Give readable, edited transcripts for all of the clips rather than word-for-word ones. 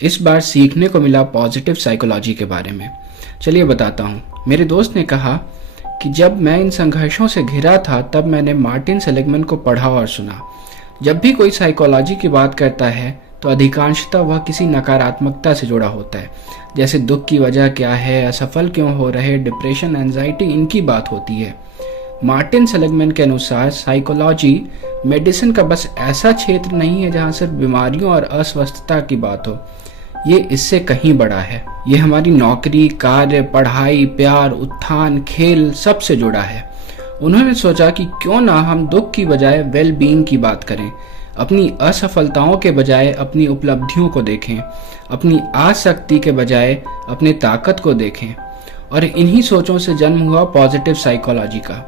इस बार सीखने को मिला पॉजिटिव साइकोलॉजी के बारे में। चलिए बताता हूँ। मेरे दोस्त ने कहा कि जब मैं इन संघर्षों से घिरा था तब मैंने मार्टिन सेलिग्मन को पढ़ा और सुना। जब भी कोई साइकोलॉजी की बात करता है तो अधिकांशतः वह किसी नकारात्मकता से जुड़ा होता है, जैसे दुख की वजह क्या है, असफल क्यों हो रहे, डिप्रेशन, एंजाइटी, इनकी बात होती है। मार्टिन सेलिग्मन के अनुसार साइकोलॉजी मेडिसिन का बस ऐसा क्षेत्र नहीं है जहाँ सिर्फ बीमारियों और अस्वस्थता की बात हो। ये इससे कहीं बड़ा है। ये हमारी नौकरी, कार्य, पढ़ाई, प्यार, उत्थान, खेल सब से जुड़ा है। उन्होंने सोचा कि क्यों ना हम दुख की बजाय वेल बीइंग की बात करें, अपनी असफलताओं के बजाय अपनी उपलब्धियों को देखें, अपनी आसक्ति के बजाय अपनी ताकत को देखें। और इन्हीं सोचों से जन्म हुआ पॉजिटिव साइकोलॉजी का।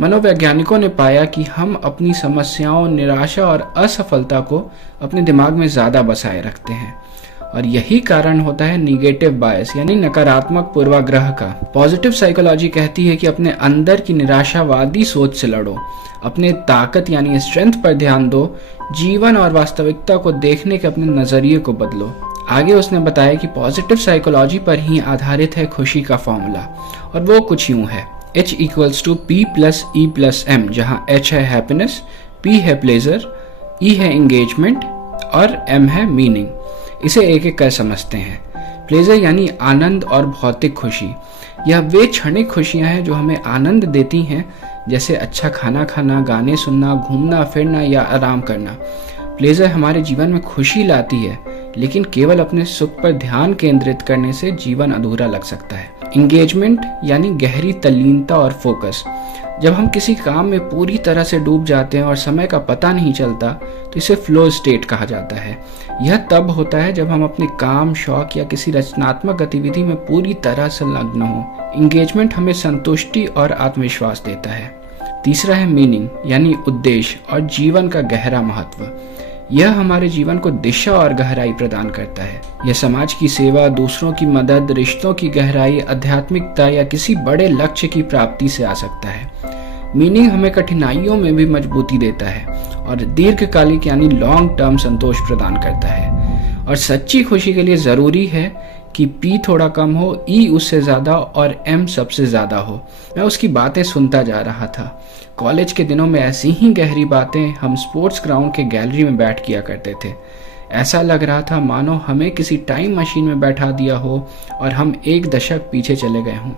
मनोवैज्ञानिकों ने पाया कि हम अपनी समस्याओं, निराशा और असफलता को अपने दिमाग में ज़्यादा बसाए रखते हैं, और यही कारण होता है निगेटिव बायस यानी नकारात्मक पूर्वाग्रह का। पॉजिटिव साइकोलॉजी कहती है कि अपने अंदर की निराशावादी सोच से लड़ो, अपने ताकत यानी स्ट्रेंथ पर ध्यान दो, जीवन और वास्तविकता को देखने के अपने नजरिए को बदलो। आगे उसने बताया कि पॉजिटिव साइकोलॉजी पर ही आधारित है खुशी का फॉर्मूला, और वो कुछ यूं है: H=P+E+M, जहाँ H है हैप्पीनेस, P है प्लेजर, E है एंगेजमेंट और M है मीनिंग। इसे एक एक कर समझते हैं। प्लेजर यानी आनंद और भौतिक खुशी। यह वे क्षणिक खुशियां हैं जो हमें आनंद देती हैं, जैसे अच्छा खाना खाना, गाने सुनना, घूमना फिरना या आराम करना। प्लेजर हमारे जीवन में खुशी लाती है, लेकिन केवल अपने सुख पर ध्यान केंद्रित करने से जीवन अधूरा लग सकता है। इंगेजमेंट यानी गहरी तल्लीनता और फोकस। जब हम किसी काम में पूरी तरह से डूब जाते हैं और समय का पता नहीं चलता तो इसे फ्लो स्टेट कहा जाता है। यह तब होता है जब हम अपने काम, शौक या किसी रचनात्मक गतिविधि में पूरी तरह संलग्न हो। इंगेजमेंट हमें संतुष्टि और आत्मविश्वास देता है। तीसरा है मीनिंग यानी उद्देश्य और जीवन का गहरा महत्व। यह हमारे जीवन को दिशा और गहराई प्रदान करता है। यह समाज की सेवा, दूसरों की मदद, रिश्तों की गहराई, आध्यात्मिकता या किसी बड़े लक्ष्य की प्राप्ति से आ सकता है। मीनिंग हमें कठिनाइयों में भी मजबूती देता है और दीर्घकालिक यानी लॉन्ग टर्म संतोष प्रदान करता है। और सच्ची खुशी के लिए ज़रूरी है कि P थोड़ा कम हो, E उससे ज़्यादा और M सबसे ज़्यादा हो। मैं उसकी बातें सुनता जा रहा था। कॉलेज के दिनों में ऐसी ही गहरी बातें हम स्पोर्ट्स ग्राउंड के गैलरी में बैठ किया करते थे। ऐसा लग रहा था मानो हमें किसी टाइम मशीन में बैठा दिया हो और हम एक दशक पीछे चले गए हों।